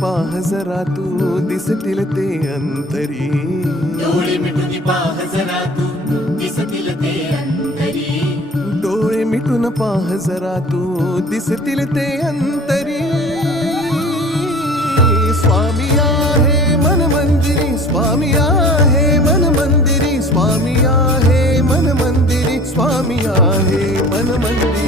पाह जरा तू दिसतील ते अंतरी. डोळे मिटून पाह जरा तू दिसतील ते अंतरी. डोळे मिटून पाह जरा तू दिसतील ते अंतरी. स्वामी आहे मन मंदिरी, स्वामी आहे मन मंदिरी, स्वामी आहे मन मंदिरी, स्वामी आहे मन मंदिरी.